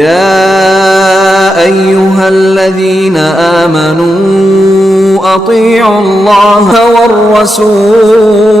يا أيها الذين آمنوا أطيعوا الله والرسول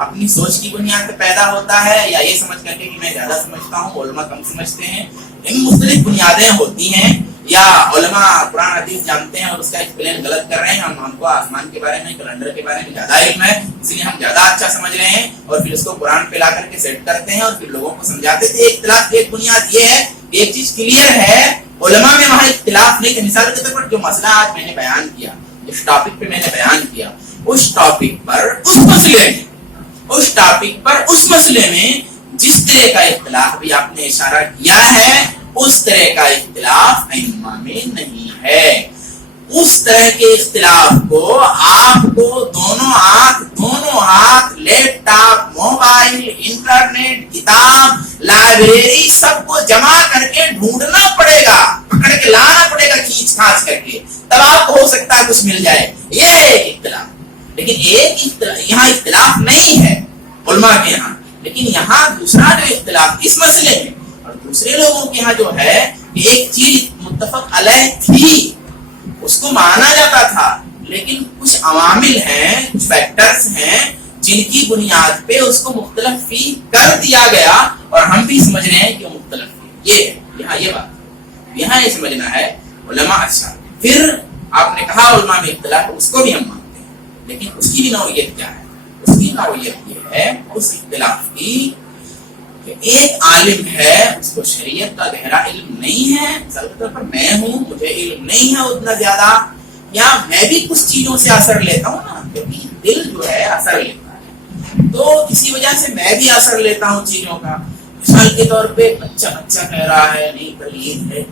اپنی سوچ کی بنیاد پہ پیدا ہوتا ہے یا یہ سمجھ کر کے کہ میں زیادہ سمجھتا ہوں علماء کم سمجھتے ہیں؟ ان مختلف بنیادیں ہوتی ہیں. یا علماء قرآن حدیث جانتے ہیں اور اس کا ایکسپلین غلط کر رہے ہیں, ہم کو آسمان کے بارے میں کیلنڈر کے بارے میں زیادہ علم ہے اس لیے ہم زیادہ اچھا سمجھ رہے ہیں اور پھر اس کو قرآن پہ لا کر کے سیٹ کرتے ہیں اور پھر لوگوں کو سمجھاتے تھے. اختلاف کی ایک بنیاد یہ ہے کہ ایک چیز کلیئر ہے, علماء میں وہاں اختلاف نہیں. مثال کے طور پر جو مسئلہ آج میں نے بیان کیا, اس ٹاپک پہ میں نے بیان کیا, اس ٹاپک پر اس مسئلے میں جس طرح کا اختلاف بھی آپ نے اشارہ کیا ہے اس طرح کا اختلاف ائمہ میں نہیں ہے. اس طرح کے اختلاف کو آپ کو دونوں ہاتھ لیپ ٹاپ, موبائل, انٹرنیٹ, کتاب, لائبریری سب کو جمع کر کے ڈھونڈنا پڑے گا, پکڑ کے لانا پڑے گا کھینچ کھانچ کر کے, تب آپ کو ہو سکتا ہے کچھ مل جائے. یہ ہے ایک اختلاف. لیکن یہاں اختلاف نہیں ہے علماء کے یہاں, لیکن یہاں دوسرا جو اختلاف اس مسئلے میں اور دوسرے لوگوں کے یہاں جو ہے کہ ایک چیز متفق علیہ تھی اس کو مانا جاتا تھا, لیکن کچھ عوامل ہیں, کچھ فیکٹرز ہیں جن کی بنیاد پہ اس کو مختلف فی کر دیا گیا اور ہم بھی سمجھ رہے ہیں کہ وہ مختلف فی. یہ یہاں یہ بات یہاں یہ سمجھنا ہے علماء. اچھا پھر آپ نے کہا علماء میں اختلاف, اس کو بھی ہم مانتے ہیں, لیکن اس کی بھی نوعیت کیا ہے؟ اس کی نوعیت یہ ہے اس اختلاف کی کہ ایک عالم ہے, اس کو شریعت کا گہرا علم نہیں ہے, مثال کے طور پر میں ہوں, مجھے علم نہیں ہے اتنا زیادہ, یا میں بھی کچھ چیزوں سے اثر لیتا ہوں نا, کیونکہ دل جو ہے اثر لیتا ہے, تو اسی وجہ سے میں بھی اثر لیتا ہوں چیزوں کا. مثال کے طور پہ بچہ کہہ رہا ہے نہیں کلید ہے,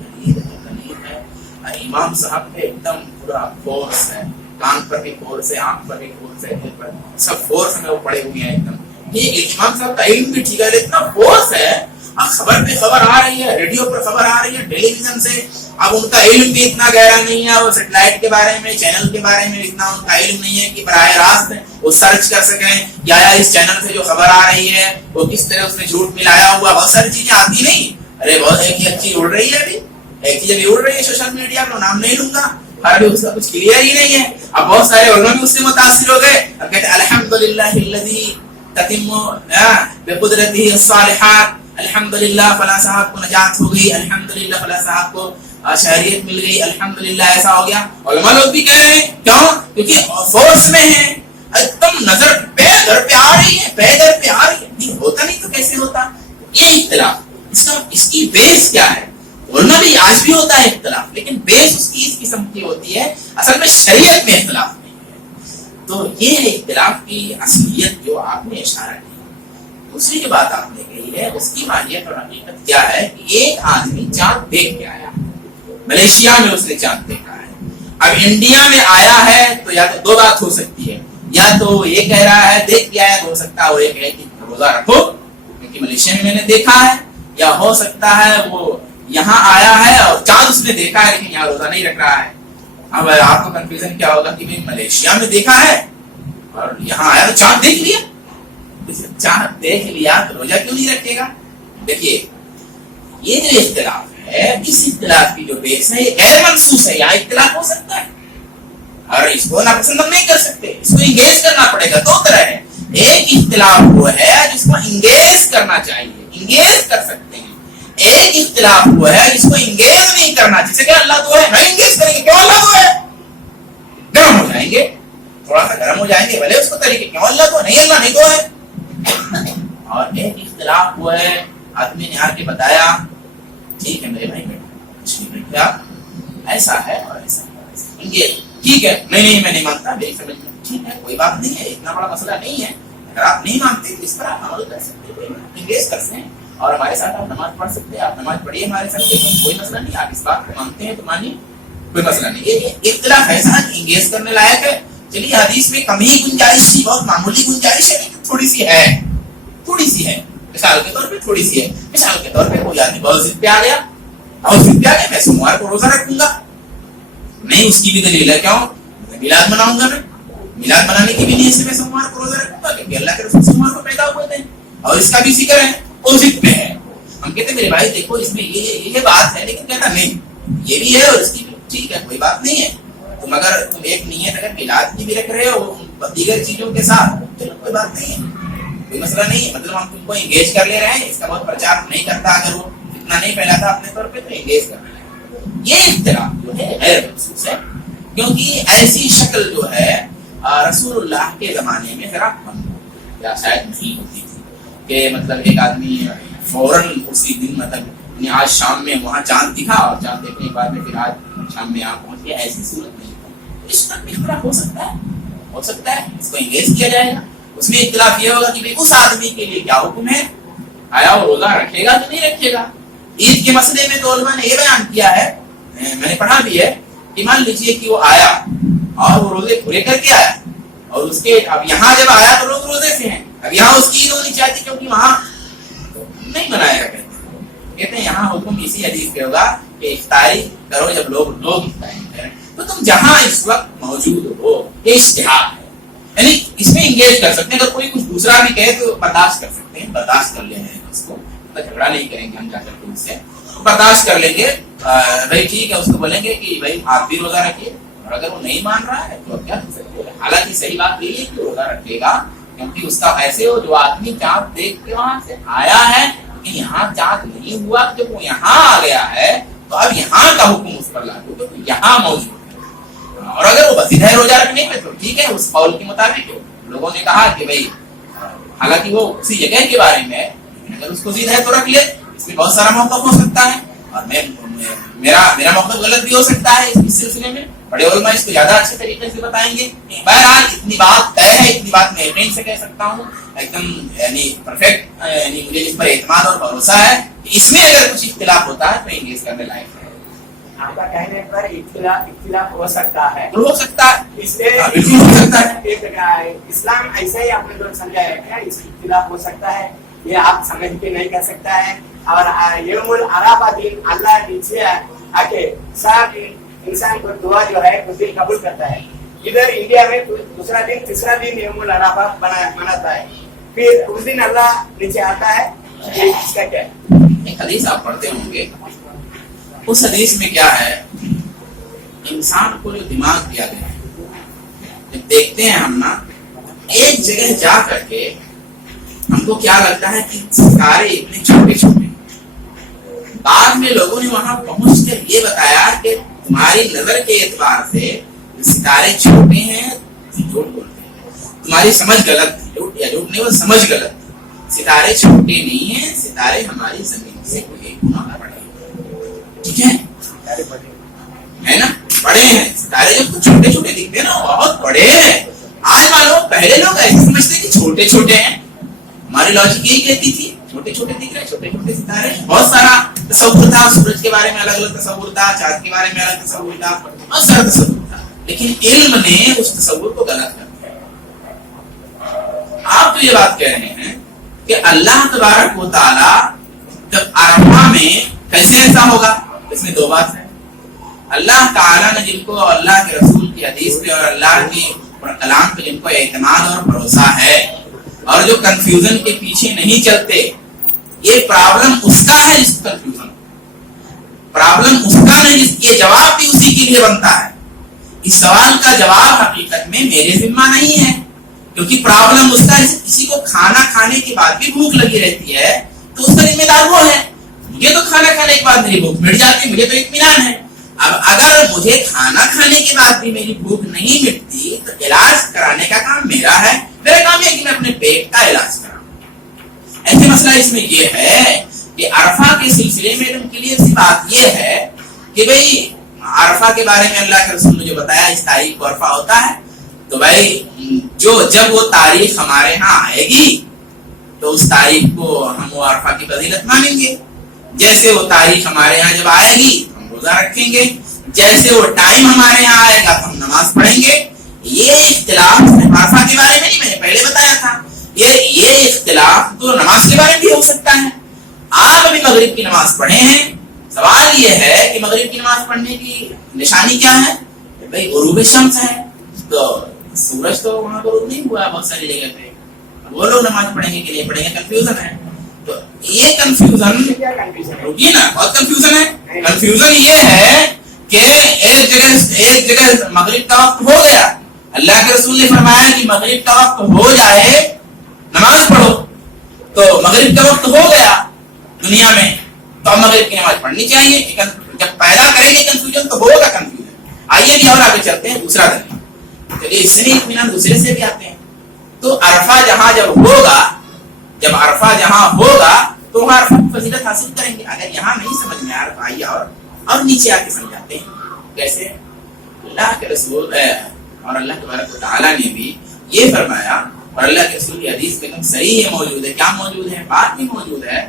امام صاحب پہ ایک دم پورا فورس ہے, کان پر بھی فورس ہے, آنکھ پر بھی فورس ہے, دل پر سب فورس میں وہ پڑے ہوئے ہیں ایک دم. یہ امام صاحب کا علم بھی ٹھیک ہے, اتنا فورس ہے, اب خبر پہ خبر آ رہی ہے, ریڈیو پر خبر آ رہی ہے, ٹیلی ویژن سے. اب ان کا علم بھی اتنا گہرا نہیں ہے, وہ سیٹلائٹ کے بارے میں, چینل کے بارے میں اتنا ان کا علم نہیں ہے کہ براہ راست وہ سرچ کر سکیں یا اس چینل سے جو خبر آ رہی ہے وہ کس طرح اس نے جھوٹ ملایا ہوا. بہت ساری چیزیں آتی نہیں, ارے بہت ایک چیز اڑ رہی ہے, ابھی ایک چیز ابھی اڑ رہی ہے سوشل میڈیا پر, نام نہیں لوں گا, ابھی اس کا کچھ کلیئر ہی نہیں ہے. اب بہت سارے علماء بھی اس سے متاثر ہو گئے, اب کہتے ہیں الحمدللہ الذی تتم بقدرتہ الصالحات, الحمدللہ فلاں صاحب کو نجات ہو گئی, الحمدللہ فلاں صاحب کو شہریت مل گئی, الحمدللہ ایسا ہو گیا. علماء لوگ بھی کہہ رہے ہیں, کیوں؟ کیونکہ فورس میں ہیں, ایک دم نظر پہ در پہ آ رہی ہے, پہ در پہ آ رہی ہے. نہیں ہوتا نہیں تو کیسے ہوتا؟ یہ اختلاف اس کی بیس کیا ہے؟ علماء بھی آج بھی ہوتا ہے اختلاف, لیکن بیس اس کی اس قسم کی ہوتی ہے, اصل میں شریعت میں اختلاف نہیں ہے. تو یہ ہے اختلاف کی اصلیت جو آپ نے اشارہ کیا. دوسری جو بات آپ نے کہی ہے اس کی ماہیت اور حقیقت کیا ہے کہ ایک آدمی چاند دیکھ کے آیا, ملیشیا میں اس نے چاند دیکھا ہے, اب انڈیا میں آیا ہے تو یا تو دو بات ہو سکتی ہے, یا تو وہ یہ کہہ رہا ہے دیکھ کے آیا, تو ہو سکتا ہے وہ یہ کہے کہ روزہ رکھو کیونکہ ملیشیا میں نے دیکھا ہے, یا ہو سکتا ہے وہ یہاں آیا ہے اور چاند اس نے دیکھا ہے لیکن یہاں روزہ نہیں رکھ رہا ہے. اب آپ کو کنفیوژن کیا ہوگا کہ ملیشیا میں دیکھا ہے اور یہاں آیا تو چاند دیکھ لیا, چاند دیکھ لیا تو روزہ کیوں نہیں رکھے گا؟ دیکھیے یہ جو اختلاف ہے, اس اختلاف کی جو بیس ہے یہ غیر منصوص ہے. یہاں اختلاف ہو سکتا ہے اور اس کو ناپسند ہم نہیں کر سکتے, اس کو انگیج کرنا پڑے گا. دو طرح ہے, ایک اختلاف وہ ہے جس کو انگیج کرنا چاہیے, انگیج کر سکتے ہیں. ایک اختلاف وہ ہے جس کو انگیج نہیں کرنا, جسے کہ اللہ دو ہے, نہیں انگیج کریں گے, کیوں اللہ دو ہے, گرم ہو جائیں گے, تھوڑا سا گرم ہو جائیں گے, بھلے اس کو طریقے کیوں اللہ دو, نہیں اللہ نہیں دو ہے. اور ایک اختلاف وہ ہے, آدمی نے آ کے بتایا ٹھیک ہے میرے بھائی بیٹا ایسا ہے اور ایسا ہے, ٹھیک ہے, نہیں میں نہیں مانتا, میری سمجھ میں ٹھیک ہے, کوئی بات نہیں ہے, اتنا بڑا مسئلہ نہیں ہے. اگر آپ نہیں مانتے تو اس پر آپ عمل کر سکتے, انگیج کر سکتے ہیں اور ہمارے ساتھ آپ نماز پڑھ سکتے ہیں, آپ نماز پڑھیے ہمارے ساتھ, کوئی مسئلہ نہیں. آپ اس بات کو مانتے ہیں تو مانیے, کوئی مسئلہ نہیں. یہ اختلاف ایسا ہے انگیج کرنے لائق ہے. چلیے حدیث میں کم ہی گنجائش تھی, بہت معمولی گنجائش ہے, لیکن تھوڑی سی ہے, مثال کے طور پہ تھوڑی سی ہے. مثال کے طور پہ کوئی آدمی بہت ضد پہ آ گیا, میں سوموار کو روزہ رکھوں گا, نہیں اس کی بھی دلیل ہے, کیوں؟ میلاد مناؤں گا, میں میلاد منانے کی بھی نیت سے میں سوموار کو روزہ رکھوں گا کیونکہ اللہ کے رسول سوموار کو پیدا ہوئے تھے اور اس کا بھی ذکر ہے, وہ ضد پہ ہے. ہم کہتے ہیں میرے بھائی دیکھو اس میں یہ بات ہے, لیکن کہتا نہیں یہ بھی ہے اور اس کی بھی, ٹھیک ہے کوئی بات نہیں ہے. تم اگر تم ایک نیت اگر میلاد کی بھی رکھ رہے ہو دیگر چیزوں کے ساتھ, چلو کوئی بات نہیں ہے. کوئی مسئلہ نہیں ہے. مطلب ہم تم کو انگیج کر لے رہے ہیں, اس کا بہت پرچار نہیں کرتا, اگر وہ اتنا نہیں پھیلاتا اپنے طور پہ تو انگیج کرنا ہے. یہ اختلاف جو ہے غیر محسوس ہے, کیونکہ ایسی شکل جو ہے رسول اللہ کے زمانے میں ذرا کم یا شاید نہیں ہوتی تھی کہ مطلب ایک آدمی فوراً اسی دن مطلب آج شام میں وہاں چاند دکھا اور چاند دیکھنے کے بعد میں پھر آج شام میں یہاں پہنچ گیا, ایسی صورت نہیں. اس پر اختلاف ہو سکتا ہے, اس کو انگیج کیا جائے گا. اس میں اختلاف یہ ہوگا کہ اس آدمی کے لیے کیا حکم ہے, آیا وہ روزہ رکھے گا کہ نہیں رکھے گا. عید کے مسئلے میں تو علماء نے یہ بیان کیا ہے, میں نے پڑھا بھی ہے, کہ مان لیجیے کہ وہ آیا اور وہ روزے پورے کر کے آیا, اور اس کے اب یہاں جب آیا تو لوگ روزے سے ہیں, اب یہاں اس کی عید ہونی چاہتی کیونکہ وہاں نہیں منایا گیا. کہتے ہیں یہاں حکم اسی حدیث پہ ہوگا کہ افطاری کرو جب لوگ افطاری کریں. تو تم جہاں اس وقت موجود ہو, یہ اشتہار ہے, یعنی اس میں انگیج کر سکتے ہیں. اگر کوئی کچھ دوسرا بھی کہے تو برداشت کر سکتے ہیں, برداشت کر لیں گے اس کو, جھگڑا نہیں کریں گے ہم جا کر کے اس سے, برداشت کر لیں گے. بھائی ٹھیک ہے, اس کو بولیں گے کہ بھائی آپ بھی روزہ رکھیے, اور اگر وہ نہیں مان رہا ہے تو اب کیا کر سکتے ہیں. حالانکہ صحیح بات یہ ہے کہ روزہ رکھے گا, کیونکہ اس کا ایسے ہو جو آدمی چاند دیکھ کے وہاں سے آیا ہے, لیکن یہاں چاند نہیں ہوا, جب وہ یہاں آ گیا ہے تو اب یہاں کا حکم اس پر لاگو کیونکہ یہاں موجود ہے. اور اگر وہ بسیط ہے روزہ رکھنے پہ تو ٹھیک ہے, اس قول کے مطابق لوگوں نے کہا کہ بھائی حالانکہ وہ اسی جگہ کے بارے میں ہے, لیکن اگر اس کو ضد ہے تو رکھ لے. اس میں بہت سارا موقف ہو سکتا ہے, اور میرا موقف غلط بھی ہو سکتا ہے. اس سلسلے میں بڑے علماء اس کو زیادہ اچھے طریقے سے بتائیں گے. بہرحال اتنی بات طے ہے, اتنی بات میں یقین سے کہہ سکتا ہوں ایک دم یعنی پرفیکٹ, یعنی مجھے اس پر اعتماد اور بھروسہ ہے کہ اس میں اگر کچھ اختلاف ہوتا ہے تو انگیز کرنے لائق ہے. آپ کا کہنے پر اختلاف ہو سکتا ہے, ہو سکتا ہے, اس لیے بالکل ہو سکتا ہے. اسلام ایسے ہی آپ نے جو سمجھایا کیا اس اختلاف ہو سکتا ہے, یہ آپ سمجھ کے نہیں کر سکتا ہے. اور یوم العرفہ دن اللہ نیچے آ کے سب انسان کو دعا جو ہے اس دن قبول کرتا ہے. ادھر انڈیا میں دوسرا دن تیسرا دن یوم العرفہ مناتا ہے, پھر اس دن اللہ نیچے آتا ہے. اس کا کیا ہے؟ ایک حدیث آپ پڑھتے ہوں گے, اس حدیث میں کیا ہے, انسان کو جو دماغ دیا گیا ہے, دیکھتے ہیں ہم نا ایک جگہ جا کر کے ہم کو کیا لگتا ہے کہ ستارے اتنے چھوٹے چھوٹے. بعد میں لوگوں نے وہاں پہنچ کر یہ بتایا کہ تمہاری نظر کے اعتبار سے ستارے چھوٹے ہیں, تم جھوٹ بولتے ہیں, تمہاری سمجھ غلط تھی. جھوٹ یا جھوٹ نہیں, وہ سمجھ غلط. ستارے چھوٹے نہیں ہیں, ستارے ہماری زمین سے کوئی گنا بڑے ہیں. ٹھیک ہے نا, بڑے ہیں ستارے. جو چھوٹے چھوٹے دکھتے ہیں نا بہت بڑے ہیں. آج معلوم پہلے لوگ ایسے سمجھتے کہ چھوٹے چھوٹے ہیں, ہماری لاجک یہی کہتی تھی چھوٹے چھوٹے دکھ رہے, چھوٹے چھوٹے ستارے. بہت سارا تصور تھا, سورج کے بارے میں الگ الگ تصور تھا, چاند کے بارے میں الگ تصور تھا, بہت سارا تصور تھا, لیکن علم نے اس تصور کو غلط کر دیا. آپ تو یہ بات کہہ رہے ہیں کہ اللہ تبارک و تعالی جب عرفہ میں کیسے ایسا ہوگا, اس میں دو بات ہے. اللہ تعالیٰ نے جن کو اللہ کے رسول کی حدیث پہ اور اللہ کے کلام پہ جن کو اعتماد اور بھروسہ ہے, اور جو کنفیوژن کے پیچھے نہیں چلتے, یہ پرابلم اس کا ہے جس کو کنفیوژن, پرابلم اس کا نہیں جس یہ جواب بھی اسی کے لیے بنتا ہے. اس سوال کا جواب حقیقت میں میرے ذمہ نہیں ہے, کیونکہ پرابلم اس کا ہے. کسی کو کھانا کھانے کے بعد بھی بھوک لگی رہتی ہے تو اس کا ذمہ دار وہ ہے. مجھے تو کھانا کھانے کے بعد میری بھوک مٹ جاتی ہے, مجھے تو اطمینان ہے. اب اگر مجھے کھانا کھانے کے بعد بھی میری بھوک نہیں مٹتی تو علاج کرانے کا کام میرا ہے. میرا کام ہے کہ میں اپنے پیٹ کا علاج کراؤں. ایسے مسئلہ اس میں یہ ہے کہ عرفہ کے سلسلے میں ان کے لیے بات یہ ہے کہ بھئی عرفہ کے بارے میں اللہ کے رسول نے جو بتایا اس تاریخ کو عرفہ ہوتا ہے, تو بھائی جب وہ تاریخ ہمارے ہاں آئے گی تو اس تاریخ کو ہم وہ عرفہ کی فضیلت مانیں گے. جیسے وہ تاریخ ہمارے ہاں جب آئے گی ہم روزہ رکھیں گے, جیسے وہ ٹائم ہمارے ہاں آئے گا تو ہم نماز پڑھیں گے. یہ اختلاف عرفہ کے بارے میں نہیں, میں نے پہلے بتایا تھا, یہ اختلاف تو نماز کے بارے میں بھی ہو سکتا ہے. آپ ابھی مغرب کی نماز پڑھے ہیں, سوال یہ ہے کہ مغرب کی نماز پڑھنے کی نشانی کیا ہے, بھائی غروب شمس ہے, تو سورج تو وہاں غروب نہیں ہوا بہت ساری جگہ پہ, وہ لوگ نماز پڑھیں گے کہ نہیں پڑھیں گے, کنفیوژن ہے. تو یہ کنفیوژن ہوگی نا, بہت کنفیوژن ہے. کنفیوژن یہ ہے کہ ایک جگہ مغرب کا وقت ہو گیا, اللہ کے رسول نے فرمایا کہ مغرب کا وقت ہو جائے نماز پڑھو, تو مغرب کا وقت ہو گیا دنیا میں تو اب مغرب کی نماز پڑھنی چاہیے. جب پیدا کرے گی کنفیوژن تو ہوگا کنفیوژن. آئیے بھی اور آگے چلتے ہیں دوسرا دن. چلیے اس سے بھی اطمینان دوسرے سے بھی آتے ہیں. تو عرفہ جہاں جب عرفہ جہاں ہوگا تو وہاں عرفہ کی فضیلت حاصل کریں گے. اگر یہاں نہیں سمجھ میں آیا تو آئیے اور نیچے آ کے سمجھاتے ہیں. کیسے؟ اللہ کے رسول اور اللہ تبارک و تعالیٰ نے بھی یہ فرمایا اور اللہ کے رسول کی حدیث میں صحیح ہے موجود ہے. کیا موجود ہے؟ بات بھی موجود ہے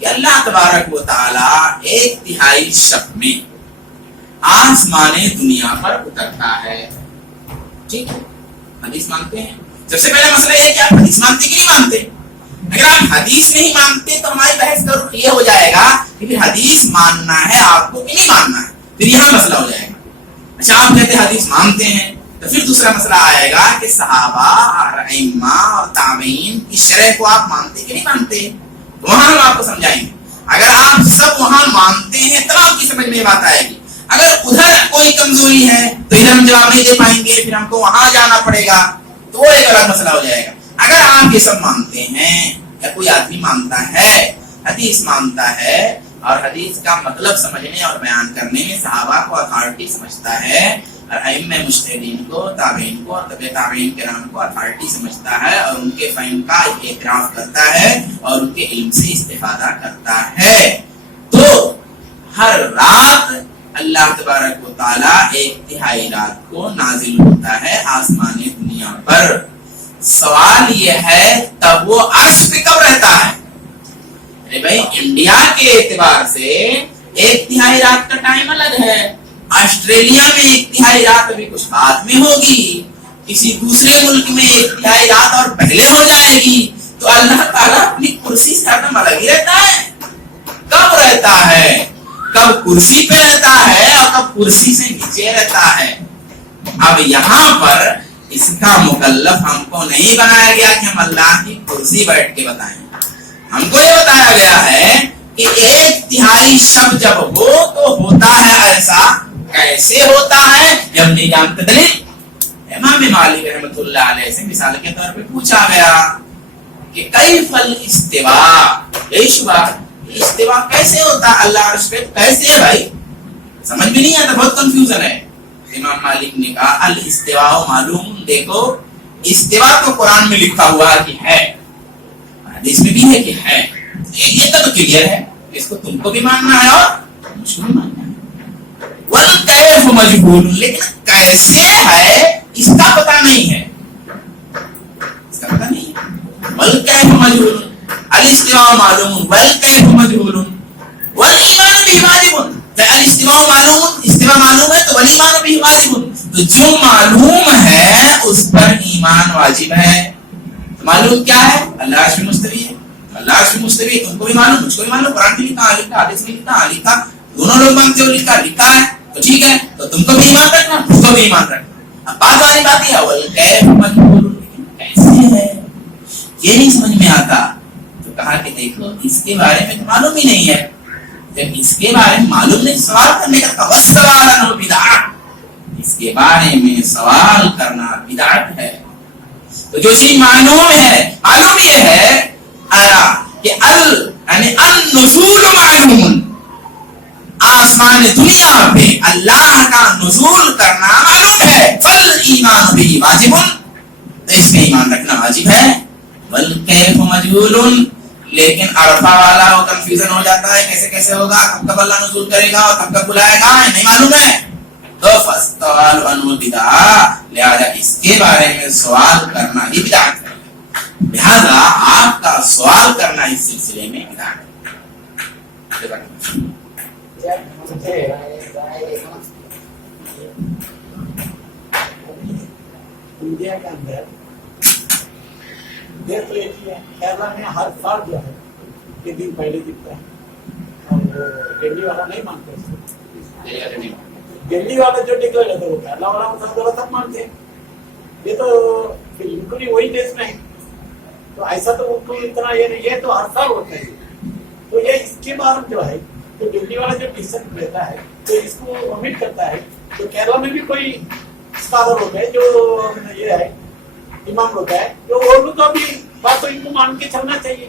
کہ اللہ تبارک و تعالیٰ 1/3 شب میں آسمان دنیا پر اترتا ہے. ٹھیک ہے، حدیث مانتے ہیں. سب سے پہلا مسئلہ یہ ہے کہ آپ حدیث مانتے کہ نہیں مانتے. اگر آپ حدیث نہیں مانتے تو ہماری بحث کا رخ یہ ہو جائے گا کہ پھر حدیث ماننا ہے آپ کو کہ نہیں ماننا ہے. پھر یہاں مسئلہ ہو جائے گا. اچھا آپ کہتے ہیں حدیث مانتے ہیں تو پھر دوسرا مسئلہ آئے گا کہ صحابہ اور ائمہ اور تابعین کی شرح کو آپ مانتے کہ نہیں مانتے. وہاں ہم آپ کو سمجھائیں گے. اگر آپ سب وہاں مانتے ہیں تب آپ کی سمجھ میں بات آئے گی. اگر ادھر کوئی کمزوری ہے تو ادھر ہم جواب نہیں دے پائیں گے، پھر ہم کو وہاں جانا پڑے گا، تو وہ ایک الگ مسئلہ ہو جائے گا. اگر آپ یہ سب مانتے ہیں یا کوئی آدمی مانتا ہے، حدیث مانتا ہے اور حدیث کا مطلب سمجھنے اور بیان کرنے میں صحابہ کو اتھارٹی سمجھتا ہے اور ائمہ مجتہدین کو، تابعین کو اور تبع تابعین کرام کو اتھارٹی سمجھتا ہے اور ان کے فہم کا اعتراف کرتا ہے اور ان کے علم سے استفادہ کرتا ہے، تو ہر رات اللہ تبارک و تعالیٰ 1/3 رات کو نازل ہوتا ہے آسمان دنیا پر. سوال یہ ہے تب وہ عرش پہ کب رہتا ہے؟ ارے بھائی انڈیا کے اعتبار سے 1/3 رات کا ٹائم الگ ہے. آسٹریلیا میں 1/3 رات ابھی کچھ بعد میں ہوگی، کسی دوسرے ملک میں 1/3 رات اور پہلے ہو جائے گی. تو اللہ تعالیٰ اپنی کرسی سے ہر دم الگ ہی رہتا ہے. کب رہتا ہے؟ کب کرسی پہ رہتا ہے اور کب کرسی سے نیچے رہتا ہے. اب یہاں پر اس کا مکلف ہم کو نہیں بنایا گیا کہ ہم اللہ کی کرسی بیٹھ کے بتائیں. ہم کو یہ بتایا گیا ہے کہ 1/3 شب جب ہو تو ہوتا ہے ایسا. کیسے ہوتا ہے جب نہیں جانتے دلیل. امام مالک رحمۃ اللہ علیہ سے مثال کے طور پہ پوچھا گیا کہ کیف الاستواء، استوا کیسے ہوتا اللہ عرش پہ؟ کیسے ہے بھائی؟ سمجھ بھی نہیں آتا، بہت کنفیوژن ہے. امام مالک نے کہا الاستواء معلوم. دیکھو استوا تو قرآن میں لکھا ہوا کہ ہے، حدیث میں بھی ہے کہ ہے، یہ تو کلیئر ہے. اس کو تم کو بھی ماننا ہے اور مجھ کو بھی ماننا ہے. والکیف مجہول، لیکن کیسے ہے اس کا پتہ نہیں ہے. اس کا پتہ نہیں ہے. والکیف مجہول، الاستواء معلوم والکیف مجہول والایمان به واجب. الاستواء معلوم، استواء معلوم ہے تو والایمان به واجب. تو جو معلوم ہے اس پر ایمان واجب ہے. معلوم کیا ہے؟ اللہ عرش پہ مستوی ہے. اللہ عرش پہ مستوی ہے، تم کو بھی معلوم، مجھ کو بھی معلوم. قرآن میں لکھا، حدیث میں لکھا، دونوں لوگ مانتے ہو، لکھا ہے تو ٹھیک ہے. تو تم کو بھی ایمان رکھنا، مجھ کو بھی ایمان رکھنا. اب بات والی بات ہے والکیف مجہول، کیسے ہے یہ نہیں سمجھ میں آتا. تو کہا کہ دیکھو اس کے بارے میں تو معلوم ہی نہیں ہے. جب اس کے بارے میں معلوم نہیں، سوال کرنے کا سوال بدعت، اس کے بارے میں سوال کرنا بدعت ہے. تو جو چیز معلوم ہے، معلوم یہ ہے کہ یعنی النزول معلوم، آسمان دنیا پہ اللہ کا نزول کرنا معلوم ہے. فالایمان به واجب، تو اس میں ایمان رکھنا واجب ہے. والکیف مجہول، لیکن عرفہ والا وہ کنفیوژن ہو جاتا ہے کیسے کیسے ہوگا، کب کب اللہ نزول کرے گا اور کب کب بلائے گا، نہیں معلوم ہے. تو فاستوال عنہ بدعہ، لہذا اس کے بارے میں سوال کرنا ہی بدعت ہے. لہذا آپ کا سوال کرنا اس سلسلے میں بدعت ہے. انڈیا کے اندر دیکھ لیجیے کیرلا میں ہر سال جو ہے یہ دن پہلے دکھتا ہے اور دلی والا نہیں مانتے اس کو. دلی والا جو ڈکلیئر لیتے وہ کیرلا والا سب مانتے ہیں. یہ تو بالکل ہی وہی دیش نہیں، تو ایسا تو ان کو اتنا یہ نہیں، یہ تو ہر سال ہوتا ہے. تو یہ اس کے بعد جو ہے تو دلی والا جو ڈیسیژن لیتا ہے تو اس کو امید کرتا ہے. تو کیرلا میں بھی کوئی اسکالر ہوتا ہے جو یہ ہے امام ہوتا ہے، تو وہ لوگ کا بھی بات تو ان کو مان کے چلنا چاہیے.